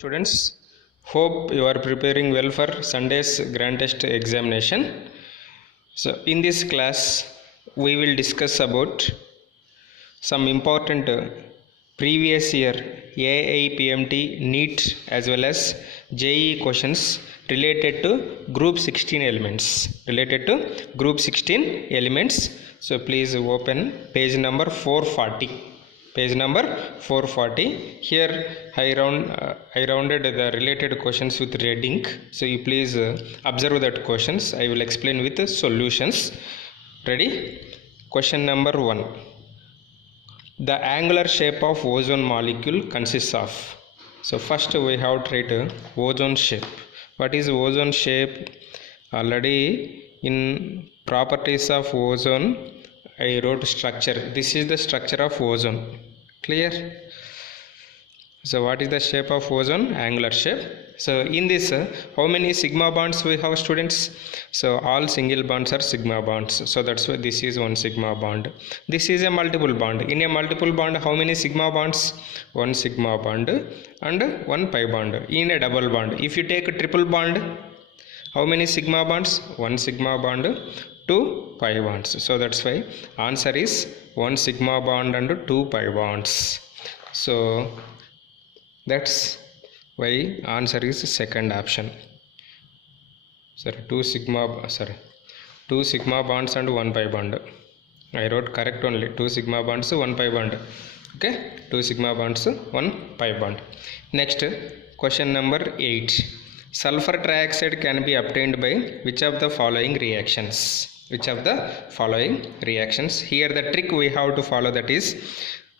Students, hope you are preparing well for Sunday's grand test examination. So in this class we will discuss about some important previous year AIPMT NEET as well as JEE questions related to group 16 elements. So please open page number 440. Page number 440. Here I rounded the related questions with red ink. So you please observe that questions. I will explain with the solutions. Ready? Question number 1. The angular shape of ozone molecule consists of. So first we have to write ozone shape. What is ozone shape? Already in properties of ozone I wrote structure. This is the structure of ozone. Clear? So what is the shape of ozone? Angular shape. So in this how many sigma bonds we have, students? So all single bonds are sigma bonds. So that's why this is one sigma bond. This is a multiple bond. In a multiple bond how many sigma bonds? One sigma bond and one pi bond. In a double bond, if you take a triple bond, how many sigma bonds? One sigma bond, two pi bonds. So that's why answer is one sigma bond and two pi bonds. So that's why answer is second option. Two sigma bonds and one pi bond. I wrote correct only. Two sigma bonds, one pi bond. Okay, two sigma bonds, one pi bond. Next, question number 8. Sulfur trioxide can be obtained by which of the following reactions? Which of the following reactions? Here the trick we have to follow, that is,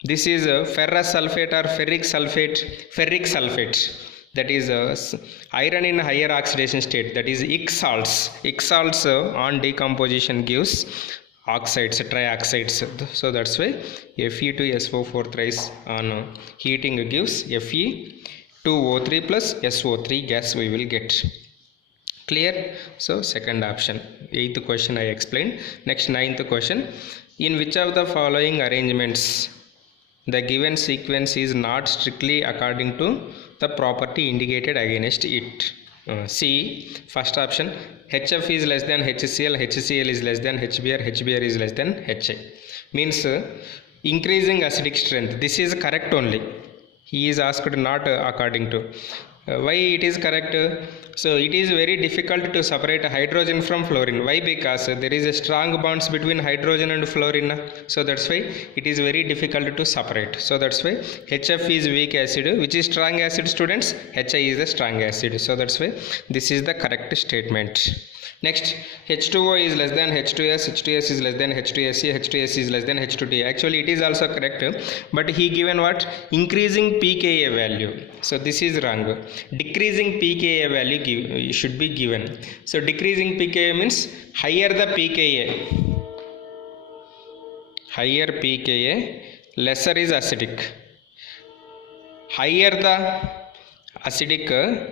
this is ferrous sulfate or ferric sulfate. Ferric sulfate, that is iron in higher oxidation state, that is Ick salts. Ick salts on decomposition gives oxides, trioxides. So that's why Fe2SO4 thrice on heating gives Fe2O3 plus SO3 gas we will get. Clear? So second option. 8th question I explained. Next, 9th question. In which of the following arrangements the given sequence is not strictly according to the property indicated against it? C. First option, HF is less than HCl, HCl is less than HBr, HBr is less than HA. Means increasing acidic strength. This is correct only. He is asked not according to. Why it is correct? So it is very difficult to separate hydrogen from fluorine. Why? Because there is a strong bonds between hydrogen and fluorine. So that's why it is very difficult to separate. So that's why HF is weak acid. Which is strong acid, students? HI is a strong acid. So that's why this is the correct statement. Next, H2O is less than H2S, H2S is less than H2SC, H2S is less than H2T. Actually it is also correct, but he given what? Increasing pKa value. So this is wrong. Decreasing pKa value should be given. So decreasing pKa means higher the pKa, lesser is acidic. Higher the acidic,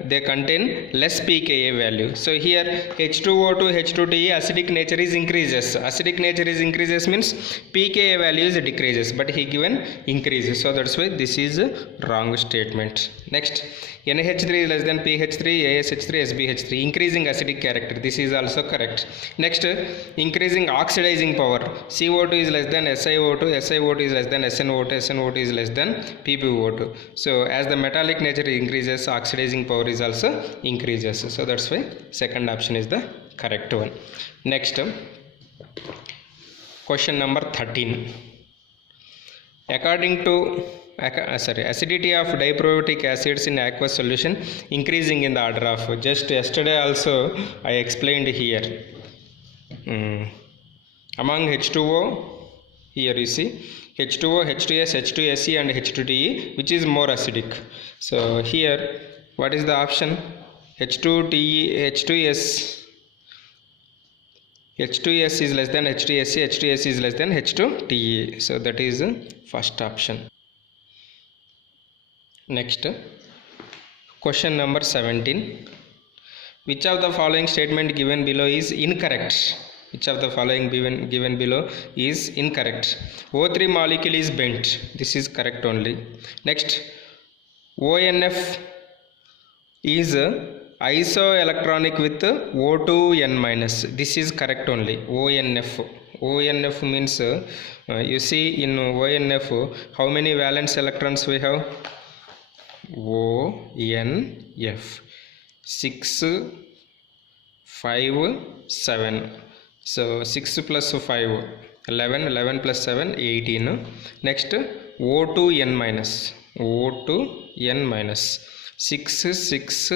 they contain less pKa value. So here H2O to H2TE acidic nature is increases. Acidic nature is increases means pKa value is decreases, but he given increases. So that's why this is a wrong statement. Next, NH3 is less than PH3, ASH3, SBH3, increasing acidic character. This is also correct. Next, increasing oxidizing power. CO2 is less than SiO2, SiO2 is less than SnO2, SnO2 is less than PbO2. So as the metallic nature increases, oxidizing power is also increases. So that's why second option is the correct one. Next, question number 13. According to acidity of diprotic acids in aqueous solution increasing in the order of, just yesterday also I explained here, among H2O, here you see H2O, H2S, H2SE and H2TE, which is more acidic. So here what is the option? H2S is less than H2SE, H2SE is less than H2TE. So that is first option. Next, question number 17. Which of the following statement given below is incorrect? Which of the following given below is incorrect? O3 molecule is bent. This is correct only. Next, ONF is isoelectronic with O2n minus. This is correct only. ONF. ONF means you see in ONF how many valence electrons we have? ONF 6, 5, 7. So 6 plus 5 11, 11 plus 7 18. Next O2n minus. O2n minus 6, 6,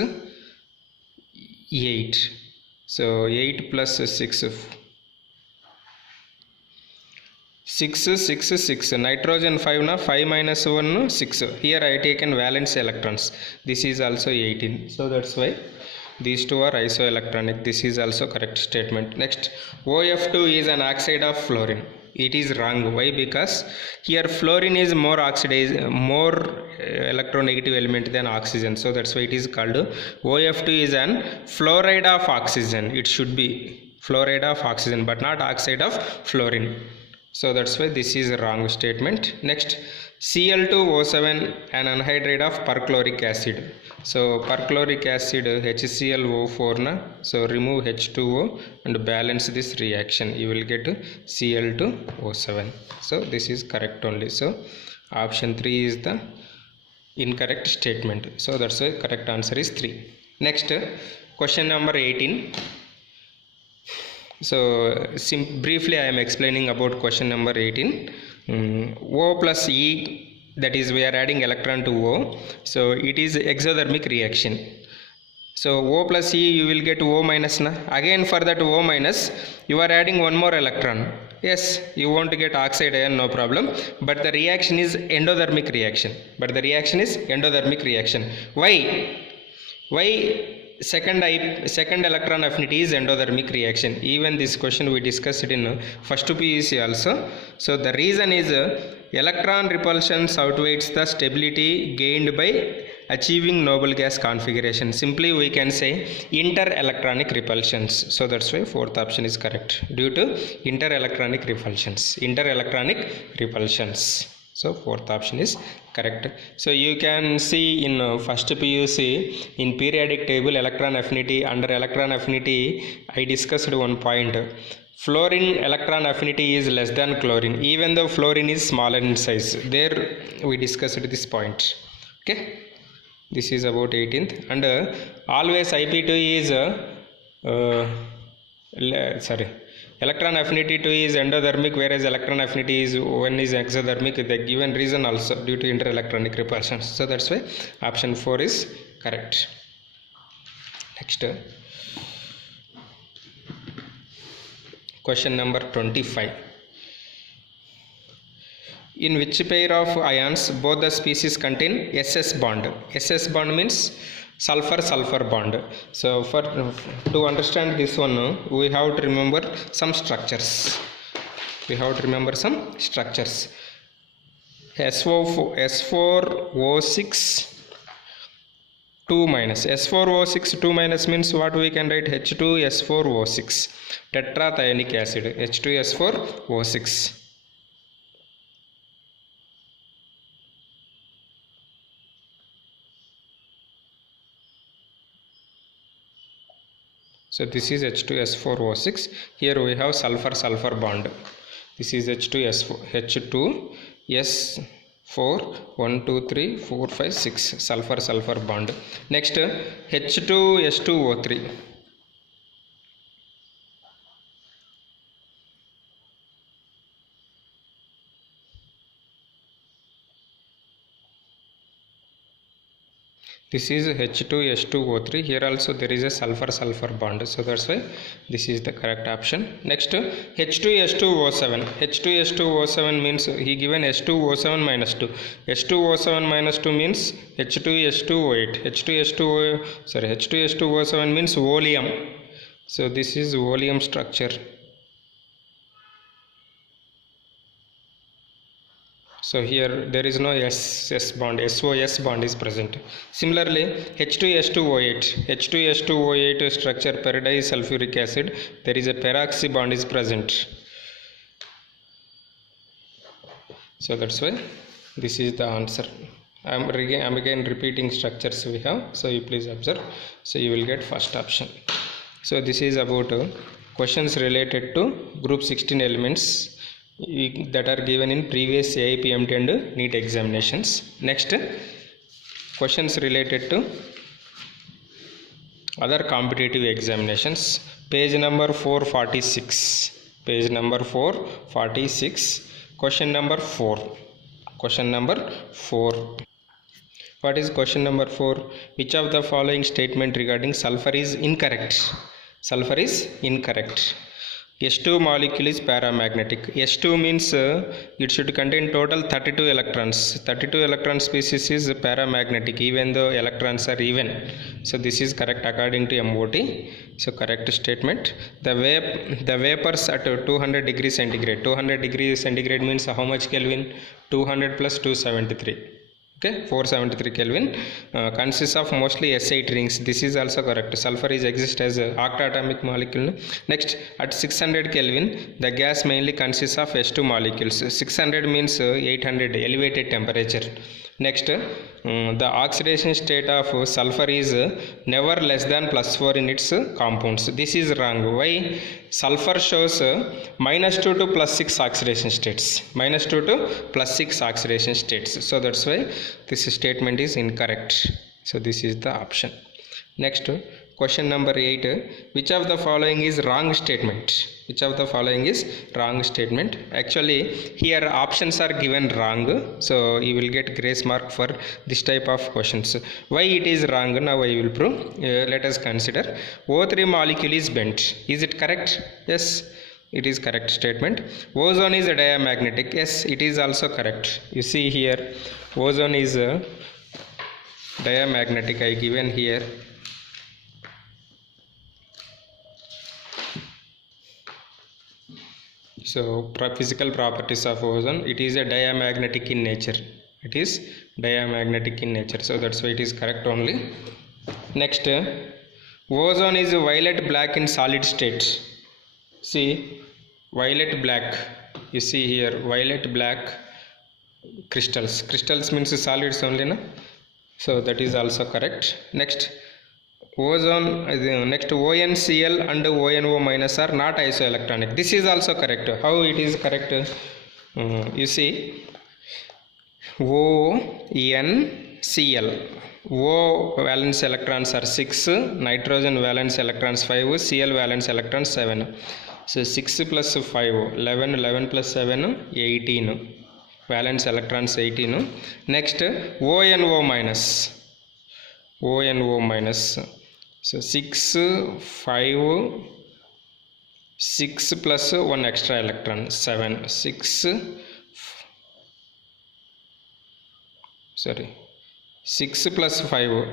8. So 8 plus 6, 6, 6, 6. Nitrogen 5 na 5 minus 1 6. Here I taken valence electrons. This is also 18. So that's why these two are isoelectronic. This is also correct statement. Next, OF2 is an oxide of fluorine. It is wrong. Why? Because here fluorine is more electronegative element than oxygen. So that's why it is called OF2 is an fluoride of oxygen. It should be fluoride of oxygen, but not oxide of fluorine. So that's why this is a wrong statement. Next, Cl2O7 an anhydride of perchloric acid. So perchloric acid HClO4 na, so remove H2O and balance this reaction, you will get Cl2O7. So this is correct only. So option 3 is the incorrect statement. So that's why correct answer is 3. Next, question number 18. So briefly I am explaining about question number 18. O plus E, that is we are adding electron to O, so it is exothermic reaction. So O plus E you will get O minus na. Again for that O minus you are adding one more electron. Yes, you want to get oxide ion, no problem, but the reaction is endothermic reaction. Why second electron affinity is endothermic reaction? Even this question we discussed in first PUC also. So the reason is electron repulsion outweighs the stability gained by achieving noble gas configuration. Simply we can say inter-electronic repulsions. So that's why fourth option is correct, due to inter-electronic repulsions. So fourth option is correct. So you can see in first PUC in periodic table electron affinity, under electron affinity I discussed one point. Fluorine electron affinity is less than chlorine, even though fluorine is smaller in size. There we discussed this point. Okay, this is about 18th. And always IP2 is electron affinity 2 is endothermic, whereas electron affinity is 1 is exothermic. The given reason also due to interelectronic repulsions. So that's why option 4 is correct. Next, question number 25. In which pair of ions both the species contain SS bond? SS bond means sulfur bond. So to understand this one we have to remember some structures. S4O6 2 minus. S4O6 2 minus means what we can write? H2S4O6 tetrathionic acid. H2S4O6. So this is H2S4O6. Here we have sulfur bond. This is H2S4 1 2 3 4 5 6 sulfur bond. Next, H2S2O3. This is H2S2O3. Here also there is a sulfur bond. So that's why this is the correct option. Next, H2S2O7. H2S2O7 means he given H2O7 minus 2. H2O7 minus 2 means H2S2O8. H2S2O7 means oleum. So this is oleum structure. So here there is no SS bond, SOS bond is present. Similarly, H2S2O8 structure paradisulfuric acid, there is a peroxy bond is present. So that's why this is the answer. I'm again repeating structures we have, so you please observe. So you will get first option. So this is about questions related to group 16 elements that are given in previous AIPMT and NEET examinations. Next, questions related to other competitive examinations. Page number 446. Page number 446. Question number 4. Question number 4. What is question number 4? Which of the following statement regarding sulfur is incorrect? Sulfur is incorrect. S2 molecule is paramagnetic. S2 means it should contain total 32 electrons. 32 electron species is paramagnetic even though electrons are even. So this is correct according to MOT. So correct statement. The vapors at 200 degrees centigrade. 200 degrees centigrade means how much Kelvin? 200 plus 273. Okay, 473 Kelvin consists of mostly S8 rings. This is also correct. Sulfur is exist as a octatomic molecule. Next, at 600 Kelvin, the gas mainly consists of S2 molecules. 600 means 800 elevated temperature. Next, the oxidation state of sulfur is never less than +4 in its compounds. This is wrong. Why? Sulfur shows -2 to +6 oxidation states. -2 to +6 oxidation states. So that's why this statement is incorrect. So this is the option. Next, question number 8. Which of the following is wrong statement? Which of the following is wrong statement? Actually, here options are given wrong. So you will get grace mark for this type of questions. Why it is wrong? Now I will prove. Let us consider. O3 molecule is bent. Is it correct? Yes. It is correct statement. Ozone is a diamagnetic. Yes, it is also correct. You see here, ozone is a diamagnetic. I given here. So physical properties of ozone, it is a diamagnetic in nature. It is diamagnetic in nature. So that's why it is correct only. Next, ozone is violet black in solid state. See, violet black. You see here, violet black crystals. Crystals means solids only, no? So that is also correct. Next, ozone, next ONCl and ONO minus are not isoelectronic. This is also correct. How it is correct? You see, ONCl, O valence electrons are 6, nitrogen valence electrons 5, Cl valence electrons 7. So 6 plus 5, 11, 11 plus 7, 18. Valence electrons 18. Next, ONO minus. ONO minus. So 6, 5, 6 plus 1 extra electron, 7. 6 plus 5.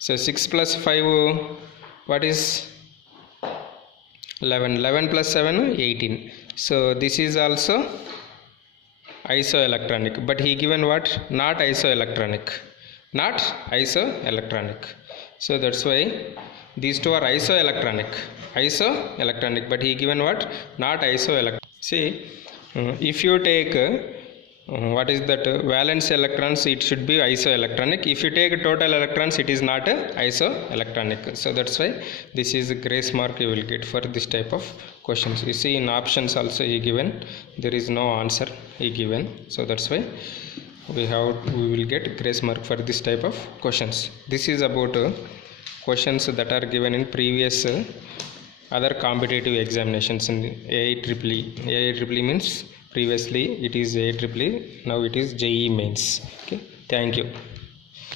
So 6 plus 5, what is 11? 11 plus 7, 18. So this is also isoelectronic. But he given what? Not isoelectronic. Not isoelectronic. So that's why these two are isoelectronic. Isoelectronic. But he given what? Not isoelectronic. See, if you take what is that? Valence electrons, it should be isoelectronic. If you take total electrons, it is not isoelectronic. So that's why this is a grace mark you will get for this type of questions. You see in options also he given, there is no answer he given. So that's why we will get grace mark for this type of questions. This is about questions that are given in previous other competitive examinations in AIEEE. AIEEE means previously it is AIEEE, now it is JEE mains. Okay, thank you.